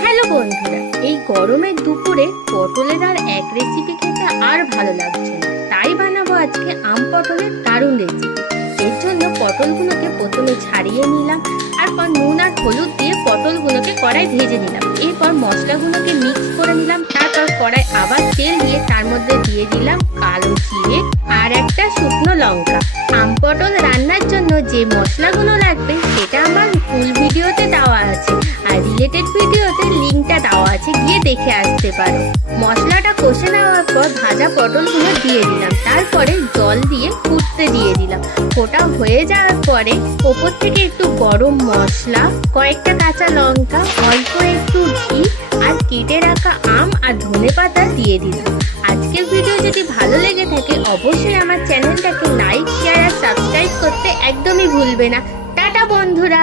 Hello বন্ধুরা, এই গরমের দুপুরে পটলের আর এক রেসিপি খেতে আর ভালো লাগছে না, তাই বানাবো আজকে আম পটলের দারুণ রেসিপি। এর জন্য পটলগুলোকে প্রথমে ছাড়িয়ে নিলাম, তারপর নুন আর হলুদ দিয়ে পটলগুলোকে কড়াই ভেজে নিলাম। এরপর মশলাগুলোকে মিক্স করে নিলাম, তারপর কড়াই আবার তেল দিয়ে তার মধ্যে দিয়ে দিলাম কালো জিরে আর একটা শুকনো লঙ্কা। আম পটল রান্নার জন্য যে মশলাগুলো লাগবে সেটা আমার ফুল ভিডিওতে দেওয়া আছে, আর রিলেটেড ভিডিওতে লিঙ্কটা দেওয়া আছে, গিয়ে দেখে আসতে পারো। মশলাটা কষে নেওয়ার পর ভাজা পটলগুলো দিয়ে দিলাম, তারপরে জল দিয়ে ফুটতে দিয়ে দিলাম। ফোটা হয়ে যাওয়ার পরে ওপর থেকে একটু গরম মশলা, কয়েকটা কাঁচা লঙ্কা, অল্প একটু ঘি আর কেটে রাখা আম আর ধনেপাতা দিয়ে দিলাম। আজকের ভিডিও যদি ভালো লেগে থাকে অবশ্যই আমার চ্যানেলটাকে লাইক, শেয়ার আর সাবস্ক্রাইব করতে একদমই ভুলবে না। টাটা বন্ধুরা।